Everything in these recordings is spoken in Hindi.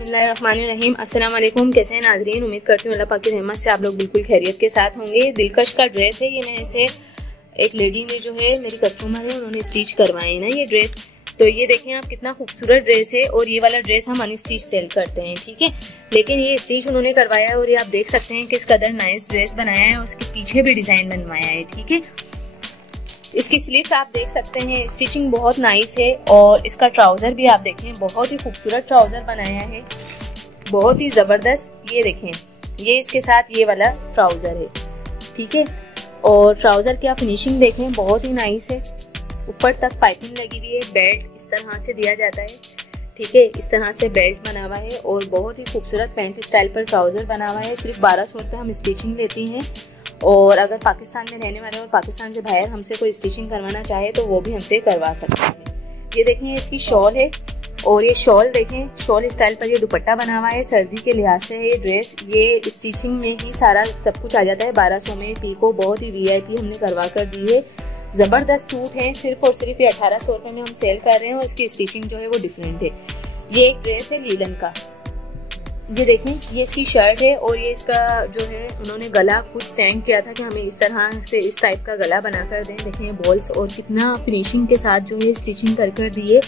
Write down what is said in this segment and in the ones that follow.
बिस्मिल्लाहिर्रहमानिर्रहीम। अस्सलाम वालेकुम। कैसे हैं नाजरीन? उम्मीद करती हूँ अल्लाह पाक की रहमत से आप लोग बिल्कुल खैरियत के साथ होंगे। दिलकश का ड्रेस है ये, मैंने इसे एक लेडी ने जो है मेरी कस्टमर है उन्होंने स्टिच करवाए ना ये ड्रेस। तो ये देखें आप कितना खूबसूरत ड्रेस है और ये वाला ड्रेस हम अनस्टिच सेल करते हैं, ठीक है। लेकिन ये स्टिच उन्होंने करवाया है और ये आप देख सकते हैं किस कदर नाइस ड्रेस बनाया है, उसके पीछे भी डिज़ाइन बनवाया है, ठीक है। इसकी स्लीव्स आप देख सकते हैं, स्टिचिंग बहुत नाइस है और इसका ट्राउज़र भी आप देखें बहुत ही खूबसूरत ट्राउज़र बनाया है, बहुत ही ज़बरदस्त। ये देखें, ये इसके साथ ये वाला ट्राउज़र है, ठीक है। और ट्राउज़र की आप फिनिशिंग देखें बहुत ही नाइस है, ऊपर तक पाइपिंग लगी हुई है, बेल्ट इस तरह से दिया जाता है, ठीक है। इस तरह से बेल्ट बना हुआ है और बहुत ही खूबसूरत पैंट स्टाइल पर ट्राउज़र बना हुआ है। सिर्फ 1200 रुपये हम स्टिचिंग लेती हैं और अगर पाकिस्तान में रहने वाले और पाकिस्तान से बाहर हमसे कोई स्टिचिंग करवाना चाहे तो वो भी हमसे करवा सकते हैं। ये देखें इसकी शॉल है और ये शॉल देखें, शॉल स्टाइल पर ये दुपट्टा बना हुआ है। सर्दी के लिहाज से ये ड्रेस, ये स्टिचिंग में ही सारा सब कुछ आ जाता है। 1200 में पीको बहुत ही VIP हमने करवा कर दी है। ज़बरदस्त सूट है, सिर्फ और सिर्फ ये 1800 रुपये में हम सेल कर रहे हैं और इसकी स्टिचिंग जो है वो डिफरेंट है। ये एक ड्रेस है लीलन का, ये देखें ये इसकी शर्ट है और ये इसका जो है उन्होंने गला खुद सेंड किया था कि हमें इस तरह से इस टाइप का गला बना कर दें। देखें बॉल्स और कितना फिनिशिंग के साथ जो है स्टिचिंग कर दी है।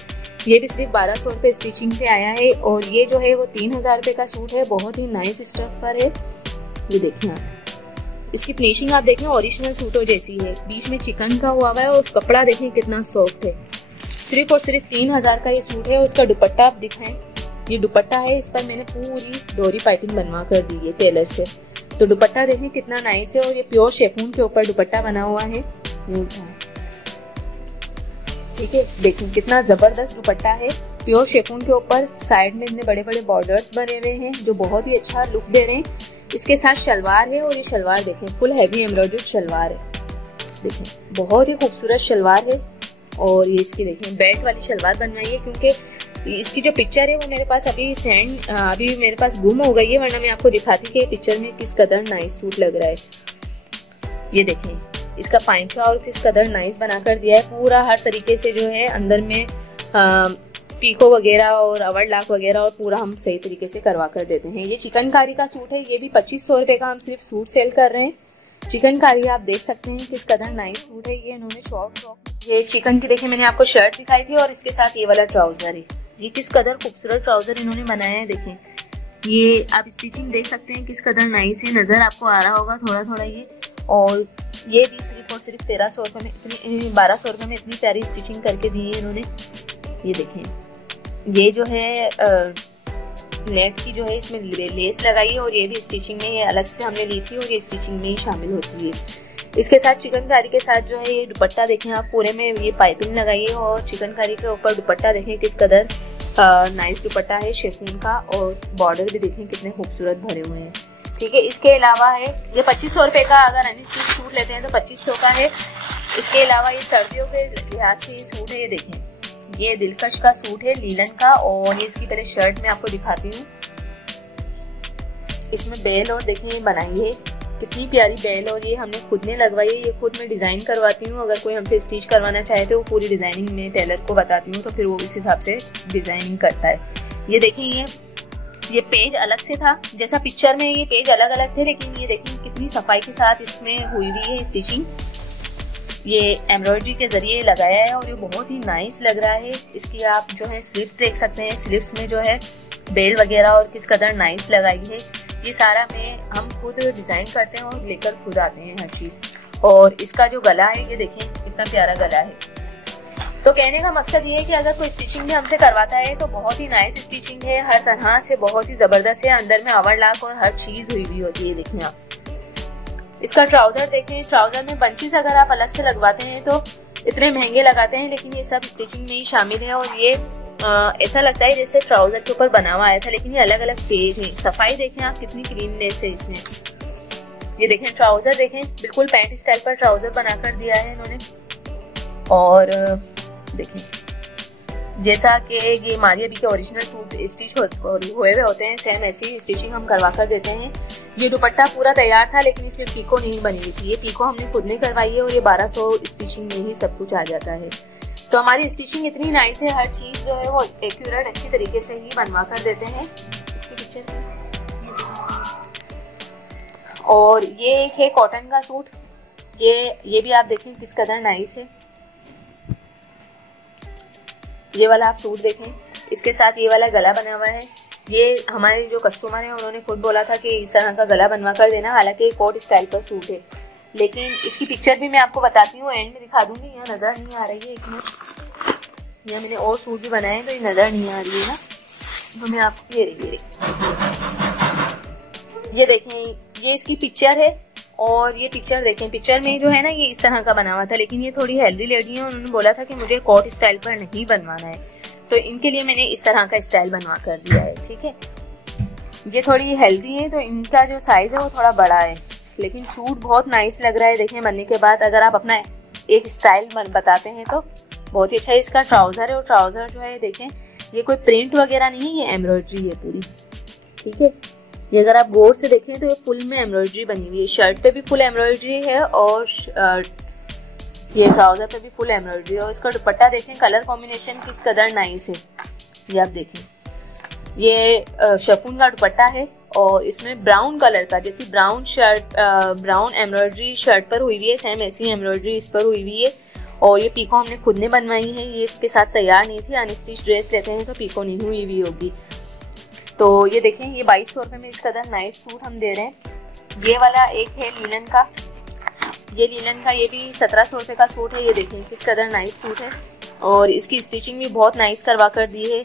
ये भी सिर्फ 1200 रुपये स्टिचिंग पे आया है और ये जो है वो 3000 रुपये का सूट है, बहुत ही नाइस स्टफ पर है। ये देखें आप, इसकी फिनिशिंग आप देखें ओरिजिनल सूटों जैसी है, बीच में चिकन का हुआ है और कपड़ा देखें कितना सॉफ्ट है। सिर्फ और सिर्फ 3000 का ये सूट है। उसका दुपट्टा आप दिखाएं, ये दुपट्टा है, इस पर मैंने पूरी डोरी पाइपिंग बनवा कर दी है टेलर से। तो दुपट्टा देखें कितना नाइस है और ये प्योर शेफून के ऊपर दुपट्टा बना हुआ है, ठीक है। देखें कितना जबरदस्त दुपट्टा है, प्योर शेफून के ऊपर साइड में इतने बड़े बड़े बॉर्डर्स बने हुए हैं जो बहुत ही अच्छा लुक दे रहे हैं। इसके साथ शलवार है और ये शलवार देखें फुल हैवी एम्ब्रॉयडर्ड शलवार है, देखें बहुत ही खूबसूरत शलवार है। और ये इसकी देखें बेल्ट वाली शलवार बनवाई है, क्योंकि इसकी जो पिक्चर है वो मेरे पास अभी मेरे पास गुम हो गई है, वरना मैं आपको दिखाती कि पिक्चर में किस कदर नाइस सूट लग रहा है। ये देखें इसका पाइंचा और किस कदर नाइस बनाकर दिया है, पूरा हर तरीके से जो है अंदर में पीको वगैरह और अवर लाख वगैरह और पूरा हम सही तरीके से करवा कर देते हैं। ये चिकनकारी का सूट है, ये भी 2500 रुपये का हम सिर्फ सूट सेल कर रहे हैं। चिकनकारी आप देख सकते हैं किस कदर नाइस सूट है। ये इन्होंने शॉर्ट फ्रॉक, ये चिकन की देखें मैंने आपको शर्ट दिखाई थी और इसके साथ ये वाला ट्राउजर है। ये किस कदर खूबसूरत ट्राउजर इन्होंने बनाया है, देखें ये आप स्टिचिंग देख सकते हैं किस कदर नाइस है, नजर आपको आ रहा होगा थोड़ा थोड़ा ये। और ये भी सिर्फ और सिर्फ 1300 रुपये में, इतनी 1200 रुपये में इतनी प्यारी स्टिचिंग करके दी है इन्होंने। ये देखें ये जो है नेट की जो है इसमें लेस लगाई है और ये भी स्टिचिंग में ये अलग से हमने ली थी और ये स्टिचिंग में ही शामिल होती है। इसके साथ चिकनकारी के साथ जो है ये दुपट्टा देखें आप, पूरे में ये पाइपिंग लगाई है और चिकनकारी के ऊपर दुपट्टा देखें किस कदर नाइस दुपट्टा है शेफून का और बॉर्डर भी देखें कितने खूबसूरत भरे हुए हैं, ठीक है। इसके अलावा है ये 2500 रुपये का, अगर अनस्टिच सूट लेते हैं तो 2500 का है। इसके अलावा ये सर्दियों के लिहाज से ये सूट है, ये देखें ये दिलकश का सूट है लीलन का और ये इसकी पहले शर्ट में आपको दिखाती हूँ। इसमें बेल और देखें बनाई है कितनी प्यारी बेल और ये हमने खुद ने लगवाई है, ये खुद मैं डिज़ाइन करवाती हूँ। अगर कोई हमसे स्टिच करवाना चाहे तो वो पूरी डिज़ाइनिंग में टेलर को बताती हूँ तो फिर वो इस हिसाब से डिज़ाइनिंग करता है। ये देखें ये पेज अलग से था, जैसा पिक्चर में ये पेज अलग अलग थे, लेकिन ये देखें कितनी सफाई के साथ इसमें हुई हुई है स्टिचिंग। ये एम्ब्रॉयडरी के जरिए लगाया है और ये बहुत ही नाइस लग रहा है। इसकी आप जो है स्लीव्स देख सकते हैं, स्लीव्स में जो है बेल वगैरह और किस कदर नाइस लगाई है। ये सारा हम खुद डिज़ाइन करते हैं और लेकर खुद आते हैं हर चीज़। और इसका जो गला है ये देखें कितना प्यारा गला है। तो कहने का मकसद ये है कि अगर कोई स्टिचिंग भी हमसे करवाता है तो बहुत ही नाइस स्टिचिंग है, हर तरह से बहुत ही ज़बरदस्त है, अंदर में ओवरलॉक और हर चीज़ हुई हुई होती है। देखें आप इसका ट्राउज़र देखें, ट्राउज़र में बंचेस अगर आप अलग से लगवाते हैं तो इतने महंगे लगाते हैं, लेकिन ये सब स्टिचिंग में ही शामिल है और ये ऐसा लगता है जैसे ट्राउज़र के ऊपर बना हुआ आया था, लेकिन ये अलग अलग पेज है। सफाई देखें आप कितनी क्लीननेस है इसमें। ये देखें ट्राउज़र देखें, बिल्कुल पैंट स्टाइल पर ट्राउज़र बनाकर दिया है इन्होंने। और देखें जैसा कि ये मारिया बी के ओरिजिनल सूट स्टिच हुए हुए होते हैं, सेम ऐसी स्टिचिंग हम करवा कर देते हैं। ये दुपट्टा पूरा तैयार था लेकिन इसमें पीको नहीं बनी हुई थी, ये पीको हमने खुद ने करवाई है और ये 1200 स्टिचिंग में ही सब कुछ आ जाता है। तो हमारी स्टिचिंग इतनी नाइस है, हर चीज़ जो है वो एक्यूरेट अच्छी तरीके से ही बनवा कर देते हैं। पिक्चर है। और ये एक है कॉटन का सूट, ये भी आप देखें किस कदर नाइस है। ये वाला आप सूट देखें, इसके साथ ये वाला गला बना हुआ है। ये हमारे जो कस्टमर है उन्होंने खुद बोला था कि इस तरह का गला बनवा कर देना। हालांकि कोट स्टाइल का सूट है, लेकिन इसकी पिक्चर भी मैं आपको बताती हूँ, एंड में दिखा दूंगी। यहाँ नज़र नहीं आ रही है एक मिनट, यहाँ मैंने और सूट भी बनाए हैं तो ये नज़र नहीं आ रही है ना, तो मैं आपको ये देखें, ये इसकी पिक्चर है। और ये पिक्चर देखें, पिक्चर में जो है ना ये इस तरह का बना हुआ था, लेकिन ये थोड़ी हेल्दी लेडी है, उन्होंने बोला था कि मुझे कोट स्टाइल पर नहीं बनवाना है, तो इनके लिए मैंने इस तरह का स्टाइल बनवा कर दिया है। ठीक है, ये थोड़ी हेल्दी है तो इनका जो साइज है वो थोड़ा बड़ा है, लेकिन सूट बहुत नाइस लग रहा है। देखें बनने के बाद अगर आप अपना एक स्टाइल बताते हैं तो बहुत ही अच्छा है। इसका ट्राउज़र है, और ट्राउज़र जो है देखें ये कोई प्रिंट वगैरह नहीं है, ये एम्ब्रॉयडरी है पूरी। ठीक है, ये अगर आप गौर से देखें तो ये फुल में एम्ब्रॉयडरी बनी हुई है। शर्ट पे भी फुल एम्ब्रॉयडरी है और ये ट्राउज़र पे भी फुल एम्ब्रॉयडरी है। और इसका दुपट्टा देखें, कलर कॉम्बिनेशन किस कदर नाइस है, ये आप देखें। ये शिफॉन का दुपट्टा है और इसमें ब्राउन कलर का, जैसी ब्राउन एम्ब्रॉयडरी शर्ट पर हुई हुई है, सेम ऐसी एम्ब्रॉयडरी इस पर हुई हुई है। और ये पीको हमने खुद ने बनवाई है, ये इसके साथ तैयार नहीं थी। अनस्टिच ड्रेस लेते हैं तो पीको नहीं हुई हुई होगी। तो ये देखें, ये 2200 रुपये में इस कदर नाइस सूट हम दे रहे हैं। ये वाला एक है लीलन का, ये भी 1700 रुपये का सूट है। ये देखें किस कदर नाइस सूट है, और इसकी स्टिचिंग भी बहुत नाइस करवा कर दी है।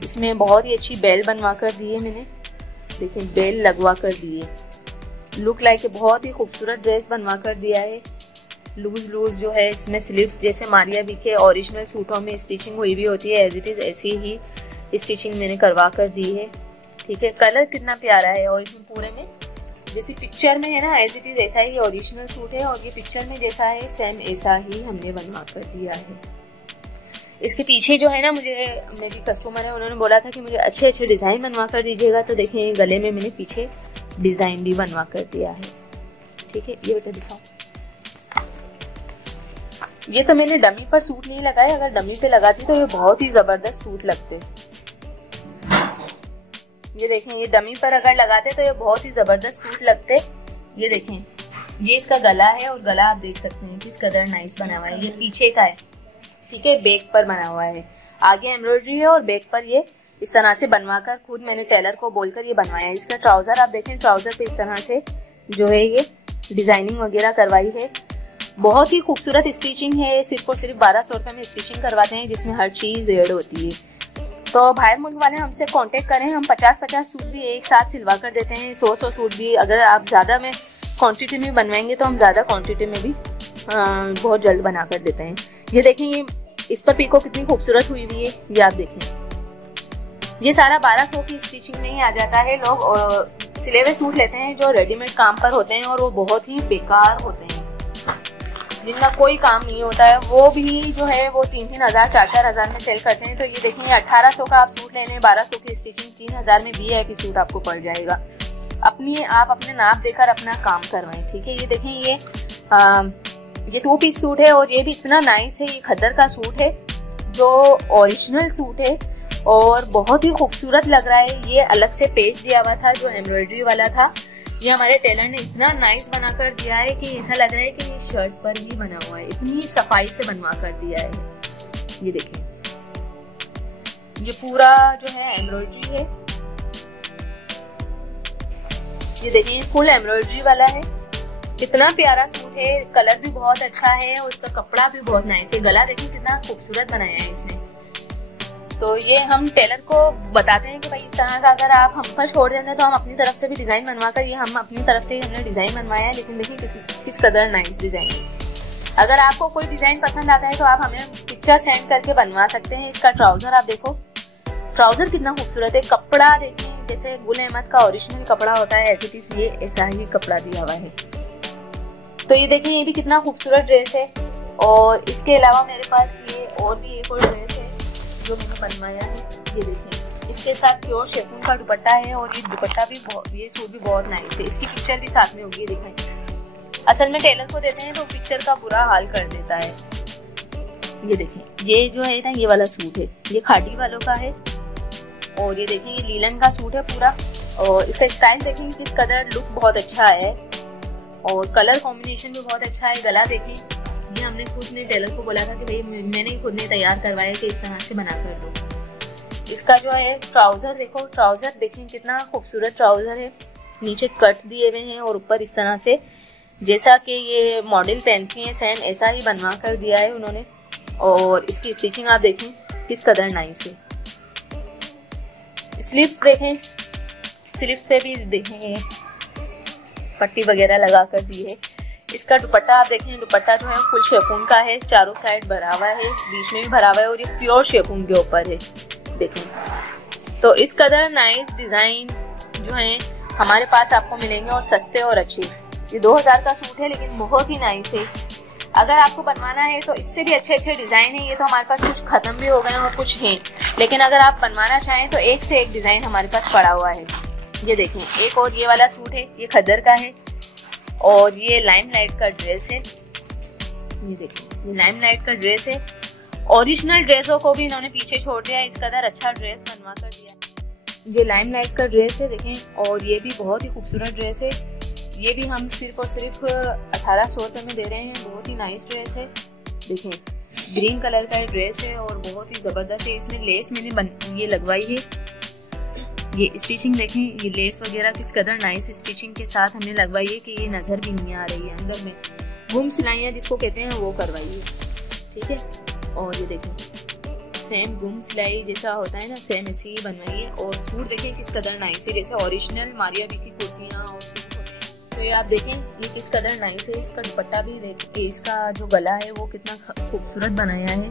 इसमें बहुत ही अच्छी बेल बनवा कर दी है मैंने, देखें बेल लगवा कर दी है। लुक लाइक बहुत ही खूबसूरत ड्रेस बनवा कर दिया है। लूज जो है इसमें स्लीव्स जैसे मारिया बीके ओरिजिनल सूटों में स्टिचिंग हुई भी होती है, एज इट इज़ ऐसी ही स्टिचिंग मैंने करवा कर दी है। ठीक है, कलर कितना प्यारा है, और इसमें पूरे में जैसी पिक्चर में है ना एज इट इज़ ऐसा ही ओरिजिनल सूट है, और ये पिक्चर में जैसा है सेम ऐसा ही हमने बनवा कर दिया है। इसके पीछे जो है ना, मेरी कस्टमर है उन्होंने बोला था कि मुझे अच्छे अच्छे डिज़ाइन बनवा कर दीजिएगा, तो देखें गले में मैंने पीछे डिज़ाइन भी बनवा कर दिया है। ठीक है, ये बेटा दिखाओ। ये तो मैंने डमी पर सूट नहीं लगाया, अगर डमी पे लगाती तो ये बहुत ही ज़बरदस्त सूट लगते। ये देखें, ये डमी पर अगर लगाते तो ये बहुत ही ज़बरदस्त सूट लगते। ये देखें, ये इसका गला है, और गला आप देख सकते हैं किस कदर नाइस बना हुआ है। ये पीछे का है, ठीक है, बैक पर बना हुआ है, आगे एम्ब्रॉयडरी है और बैक पर ये इस तरह से बनवा कर खुद मैंने टेलर को बोलकर ये बनवाया है। इसका ट्राउज़र आप देखें, ट्राउज़र पे इस तरह से जो है ये डिज़ाइनिंग वगैरह करवाई है। बहुत ही खूबसूरत स्टिचिंग है। सिर्फ और सिर्फ 1200 रुपये में स्टिचिंग करवाते हैं, जिसमें हर चीज़ ऐड होती है। तो बाहर मुल्क वाले हमसे कांटेक्ट करें, हम 50-50 सूट भी एक साथ सिलवा कर देते हैं, 100-100 सूट भी। अगर आप ज़्यादा में क्वांटिटी में बनवाएंगे तो हम ज़्यादा क्वांटिटी में भी बहुत जल्द बना कर देते हैं। ये देखें, ये इस पर पीको कितनी खूबसूरत हुई हुई है, ये आप देखें। ये सारा 1200 की स्टिचिंग में ही आ जाता है। लोग सिले हुए सूट लेते हैं जो रेडीमेड काम पर होते हैं, और वो बहुत ही बेकार होते हैं, जिनका कोई काम नहीं होता है। वो भी जो है वो 3-3 हज़ार 4-4 हज़ार में सेल करते हैं। तो ये देखें, 1800 का आप सूट लेने, 1200 की स्टिचिंग, 3000 में VIP सूट आपको पड़ जाएगा। आप अपने नाप देकर अपना काम करवाएं। ठीक है, ये देखें, ये 2 पीस सूट है, और ये भी इतना नाइस है। ये खद्दर का सूट है जो ओरिजिनल सूट है, और बहुत ही खूबसूरत लग रहा है। ये अलग से पेज दिया हुआ था जो एम्ब्रॉयडरी वाला था, ये हमारे टेलर ने इतना नाइस बना कर दिया है कि ऐसा लग रहा है कि ये शर्ट पर ही बना हुआ है, इतनी सफाई से बनवा कर दिया है। ये देखिए, ये पूरा जो है एम्ब्रॉयडरी है। ये देखिए, फुल एम्ब्रॉयडरी वाला है, कितना प्यारा सूट है। कलर भी बहुत अच्छा है, और उसका कपड़ा भी बहुत नाइस है। गला देखिए कितना खूबसूरत बनाया है इसने। तो ये हम टेलर को बताते हैं कि भाई इस तरह का अगर आप हम पर छोड़ देते तो हम अपनी तरफ से भी डिज़ाइन बनवा कर, ये हम अपनी तरफ से हमने डिज़ाइन बनवाया है। लेकिन देखिए किस कदर नाइस डिज़ाइन है। अगर आपको कोई डिज़ाइन पसंद आता है तो आप हमें पिक्चर सेंड करके बनवा सकते हैं। इसका ट्राउज़र आप देखो, ट्राउज़र कितना खूबसूरत है। कपड़ा देखिए, जैसे गुल अहमद का ओरिजिनल कपड़ा होता है, ऐसे चीज़ ये ऐसा ही कपड़ा दिया हुआ है। तो ये देखिए, ये भी कितना खूबसूरत ड्रेस है। और इसके अलावा मेरे पास ये और भी एक और ड्रेस है जो मैंने बनवाया है। ये देखिए, इसके साथ प्योर शिफॉन का दुपट्टा है, और ये दुपट्टा भी ये सूट भी बहुत नाइस है। इसकी पिक्चर भी साथ में होगी, दिखाएं। असल में टेलर को देते हैं तो पिक्चर का बुरा हाल कर देता है। ये देखिए, ये जो है ना, ये वाला सूट है, ये खादी वालों का है। और ये देखें, ये लीलन का सूट है पूरा, और इसका स्टाइल देखें किस कदर, लुक बहुत अच्छा है और कलर कॉम्बिनेशन भी बहुत अच्छा है। गला देखें, ये हमने खुद ने टेलर को बोला था कि भाई मैंने खुद ने तैयार करवाया कि इस तरह से बना कर दो। इसका जो है ट्राउज़र देखो, ट्राउज़र देखें कितना खूबसूरत ट्राउज़र है, नीचे कट दिए हुए हैं और ऊपर इस तरह से जैसा कि ये मॉडल पहनती हैं सेम ऐसा ही बनवा कर दिया है उन्होंने। और इसकी स्टिचिंग आप देखें किस कदर नाइस है। स्लीव्स देखें, स्लीव्स पे भी देखेंगे पट्टी वगैरह लगा कर दी है। इसका दुपट्टा आप देखें, दुपट्टा जो है फुल शेफून का है, चारों साइड भरा हुआ है, बीच में भी भरा हुआ है और ये प्योर शेफून के ऊपर है देखें। तो इस कदर नाइस डिज़ाइन जो है हमारे पास आपको मिलेंगे और सस्ते और अच्छे। ये 2000 का सूट है लेकिन बहुत ही नाइस है। अगर आपको बनवाना है तो इससे भी अच्छे अच्छे डिज़ाइन है। ये तो हमारे पास कुछ ख़त्म भी हो गए हैं और कुछ हैं, लेकिन अगर आप बनवाना चाहें तो एक से एक डिज़ाइन हमारे पास पड़ा हुआ है। ये देखें, एक और ये वाला सूट है, ये खद्दर का है और ये लाइमलाइट का ड्रेस है। ये देखें, ये लाइमलाइट का ड्रेस है। ओरिजिनल ड्रेसों को भी इन्होंने पीछे छोड़ दिया, इस कदर अच्छा ड्रेस बनवा कर दिया। ये लाइमलाइट का ड्रेस है देखें, और ये भी बहुत ही खूबसूरत ड्रेस है। ये भी हम सिर्फ और सिर्फ 1800 रुपये में दे रहे हैं। बहुत ही नाइस ड्रेस है देखें, ग्रीन कलर का ड्रेस है और बहुत ही ज़बरदस्त है। इसमें लेस मैंने ये लगवाई है, ये स्टिचिंग देखें, ये लेस वगैरह किस कदर नाइस स्टिचिंग के साथ हमने लगवाई है कि ये नज़र भी नहीं आ रही है। अंदर में गुम सिलाइयाँ जिसको कहते हैं वो करवाई है, ठीक है। और ये देखें, सेम गुम सिलाई जैसा होता है ना, सेम ऐसी ही बनवाई है। और सूट देखें किस कदर नाइस है, जैसे ओरिजिनल मारिया बी की कुर्तियाँ और सूट होते हैं। तो ये आप देखें, ये किस कदर नाइस है। इसका दुपट्टा भी देखिए, इसका जो गला है वो कितना खूबसूरत बनाया है,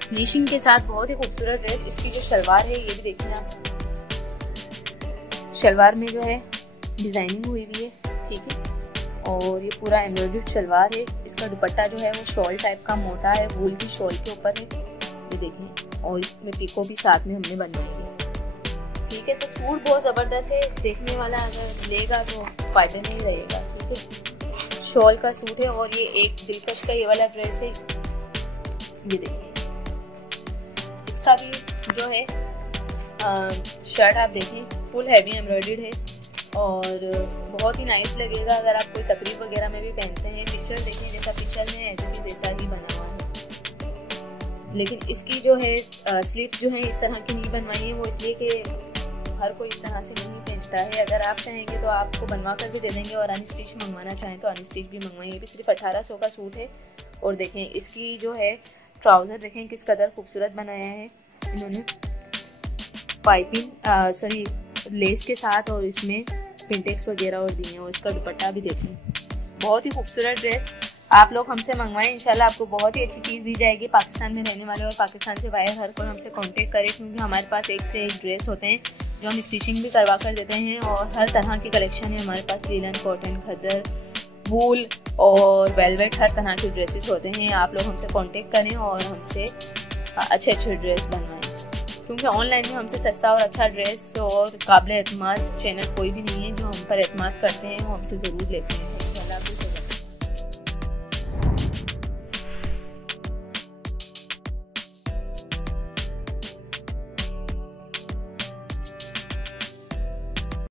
फिनिशिंग के साथ बहुत ही खूबसूरत ड्रेस। इसकी जो शलवार है ये भी देखिए आप, शलवार में जो है डिज़ाइनिंग हुई हुई है, ठीक है। और ये पूरा एम्ब्रॉयडर्ड शलवार है। इसका दुपट्टा जो है वो शॉल टाइप का मोटा है, वूल की शॉल के ऊपर है, ये देखें। और इसमें पिको भी साथ में हमने बनवाई है, ठीक है। तो सूट बहुत ज़बरदस्त है, देखने वाला अगर लेगा तो फ़ायदे में ही रहेगा, ठीक है। शॉल का सूट है और ये एक दिलकश का ये वाला ड्रेस है, ये देखिए। इसका भी जो है शर्ट आप देखें फुल हैवी एम्ब्रॉयडर्ड है और बहुत ही नाइस लगेगा अगर आप कोई तकरीब वगैरह में भी पहनते हैं। पिक्चर देखें, जैसा पिक्चर में ऐसे जैसा ही बना हुआ है। लेकिन इसकी जो है स्लीव्स जो है इस तरह की नहीं बनवाई है, वो इसलिए कि हर कोई इस तरह से नहीं पहनता है। अगर आप कहेंगे तो आपको बनवा कर भी दे देंगे, और अनस्टिच मंगवाना चाहें तो अनस्टिच भी मंगवाएंगे। ये भी सिर्फ 1800 का सूट है। और देखें इसकी जो है ट्राउज़र देखें किस कदर खूबसूरत बनाया है इन्होंने, पाइपिंग सॉरी लेस के साथ, और इसमें पिंटेक्स वगैरह और दिए हैं। और इसका दुपट्टा भी देखें, बहुत ही खूबसूरत ड्रेस। आप लोग हमसे मंगवाएं, इंशाल्लाह आपको बहुत ही अच्छी चीज़ दी जाएगी। पाकिस्तान में रहने वाले और पाकिस्तान से बाहर हर कोई हमसे कांटेक्ट करे, क्योंकि हमारे पास एक से एक ड्रेस होते हैं जो हम स्टिचिंग भी करवा कर देते हैं। और हर तरह की कलेक्शन है हमारे पास, लीलन, कॉटन, खद्दर, वूल और वेलवेट, हर तरह के ड्रेसेस होते हैं। आप लोग हमसे कांटेक्ट करें और हमसे अच्छे अच्छे ड्रेस बनवाएं, क्योंकि ऑनलाइन में हमसे सस्ता और अच्छा ड्रेस और काबिल एतमाद चैनल कोई भी नहीं है। जो हम पर एतमाद करते हैं वो हमसे ज़रूर लेते हैं।